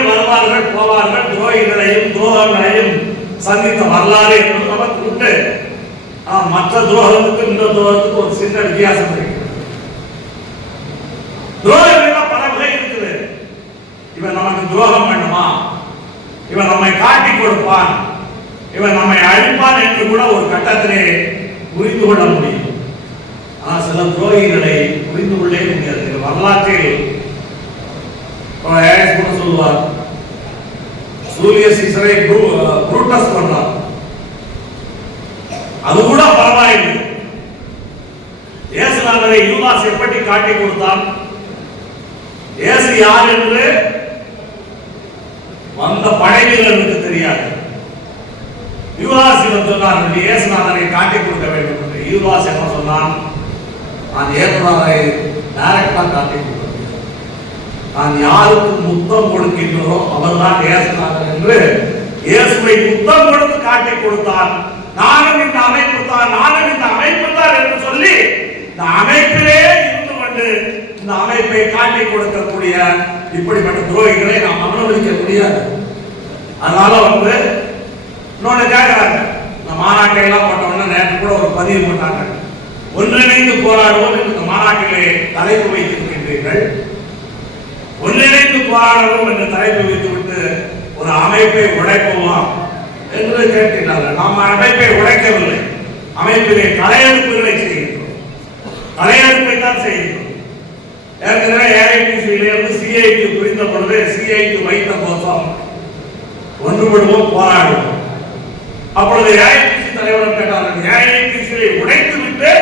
துரோகிகள் வருவார்கள் போவார்கள், துரோகிகளையும் துரோகங்களையும் சந்தித்த வரலாறு என்பது நமக்கு உண்டு. மற்ற துரோகத்துக்கு இந்த துரோகத்துக்கு ஒரு சின்ன வித்தியாசம் இருக்கு. துரோகங்கள் பல வகை இருக்குது. இவன் நமக்கு துரோகம் பண்ணுமா, இவன் நம்மை காட்டி கொடுப்பான், இவன் நம்மை அழிப்பான் என்று கூட ஒரு கட்டத்திலே புரிந்து கொள்ள முடியும். ஆனால் சில துரோகிகளை புரிந்து கொள்ளவே முடியாது. வரலாற்றில் சொல்லுவார், ஜூலியஸ் சீசரை புரூட்டஸ் பண்றார், அது கூட பரவாயில்லை. இயேசுநாதரை யூதாஸ் எப்படி காட்டி கொடுத்தான், இயேசு யார் என்று வந்த படை வீரர்களுக்கு தெரியாது. யூதாஸ் சொன்னார் இயேசுநாதரை காட்டி கொடுக்க வேண்டும் என்று. யூதாஸ் என்ன சொன்னான், நான் இயேசுநாதரை டைரக்டா காட்டி கொடுக்க, நான் யாருக்கு முத்தம் கொடுக்கின்றோ அவர்தான் இயேசுநாதர் என்று இயேசுவை முத்தம் கொடுத்து காட்டி கொடுத்தான். நானும் இந்த அமைப்பு தான், நானும் இந்த அமைப்பு தான் என்று சொல்லி இந்த அமைப்பிலே இருந்து கொண்டு இந்த அமைப்பை காட்டி கொடுக்கக்கூடிய இப்படிப்பட்ட துரோகிகளை நாம் அனுமதிக்க முடியாது. அதனால இன்னொன்னு கேட்கிறாங்க, இந்த மாநாட்டை எல்லாம் போட்டோம்னா நேற்று கூட ஒரு பதிவு போட்டாங்க, ஒன்றிணைந்து போராடுவோம் இந்த மாநாட்டிலே தலைப்பு வைத்திருக்கின்றீர்கள். ஒன்றிணைந்து போராடுவோம் என்று தலைப்பு வைத்துவிட்டு ஒரு அமைப்பை உடைப்போமா என்று கேட்கிறார்கள். நாம் அமைப்பை உடைக்கவில்லை, அமைப்பிலே தலையெடுப்புகளை செய்கின்றோம், தலையெடுப்பை தான் செய்கின்றோம். ஏற்கனவே ஏஐடிசியிலிருந்து சிஐடி புரிந்த பொழுது சிஐடி வைத்த கோஷம் ஒன்றுபடுவோம் போராடுவோம். அப்பொழுது ஏஐடிசி தலைவர்கள் கேட்டார்கள், ஏஐடிசியை உடைத்து விட்டு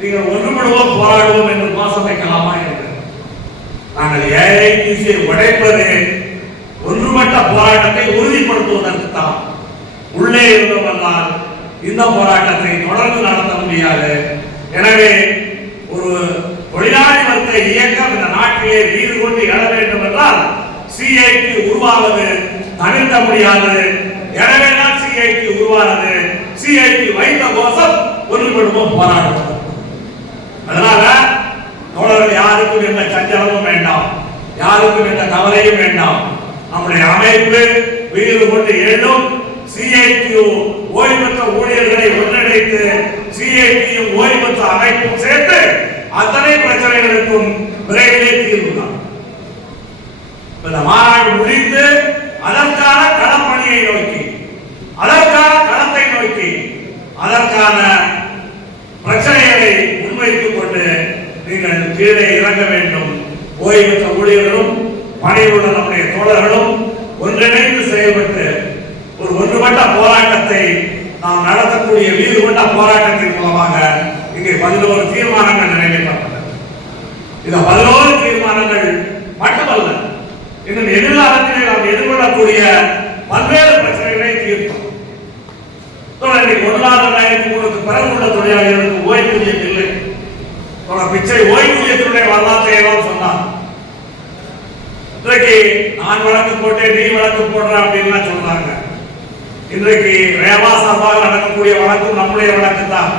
நீங்கள் ஒன்றுபடுவோம் போராடுவோம் என்று கோஷம் வைக்கலாமா என்று. நாங்கள் ஏஐடிசியை உடைப்பது ஒன்றுபட்ட போராட்டத்தை உறுதிப்படுத்துவதற்கு தான். உள்ளே இருந்தவர்களால் இந்த போராட்டத்தை தொடர்ந்து நடத்த முடியாது. எனவே ஒரு தொழிலாளி வர்க்க இயக்கம் இந்த நாட்டிலே வீறு கொண்டு எழ வேண்டும் என்றால் சிஐடி உருவாவது தவிர்க்க முடியாது. எனவே தான் சிஐடி உருவானது. சிஐடி வைத்த கோஷம் ஒன்றுபடுவோம் போராடுவோம். அதனால தோழர்கள் யாருக்கும் எந்த சஞ்சலமும் வேண்டாம், யாருக்கும் எந்த கவலையும் வேண்டாம். நம்முடைய அமைப்பு வீறு கொண்டு எழும். சிஐடியு ஓய்வு பெற்ற ஊழியர்களை ஒன்றிணைத்து சிஐடியும் ஓய்வு பெற்ற அமைப்பும் சேர்த்து அத்தனை பிரச்சனைகளுக்கும் விரைவிலே தீர்வு தான். இந்த மாநாடு முடிந்து அதற்கான களப்பணியை நோக்கி, அதற்கான களத்தை நோக்கி, அதற்கான பிரச்சனைகளை முன்வைத்துக் கொண்டு நீங்கள் கீழே இறங்க வேண்டும். ஓய்வு பெற்ற ஊழியர்களும் பணியில் உள்ள நம்முடைய தோழர்களும் ஒன்றிணைந்து செயல்பட்டு ஒரு ஒன்றுபட்ட போராட்டத்தை நாம் நடத்தக்கூடிய வீறு கொண்ட போராட்டத்தின் மூலமாக இங்கே 11 தீர்மானங்கள் நிறைவேற்றப்பட்டது. இந்த 11 தீர்மானங்கள் மட்டுமல்ல, இன்னும் எதிர்காலத்திலே நாம் எதிர்கொள்ளக்கூடிய பல்வேறு பிரச்சனைகளை தீர்ப்போம். தொடர்ந்து 2003 பிறகு உள்ள தொழிலாளர்களுக்கு ஓய்வூதியம் இல்லை. பிச்சை ஓய்வூதியத்தினுடைய வரலாற்றை எல்லாம் சொன்னார். இன்றைக்கு நான் வழக்கு போட்டேன், நீ வழக்கு போடுற அப்படின்னு சொல்றாங்க. இன்றைக்கு ரேவா சார்பாக நடக்கக்கூடிய வழக்கு நம்முடைய வழக்கு தான்.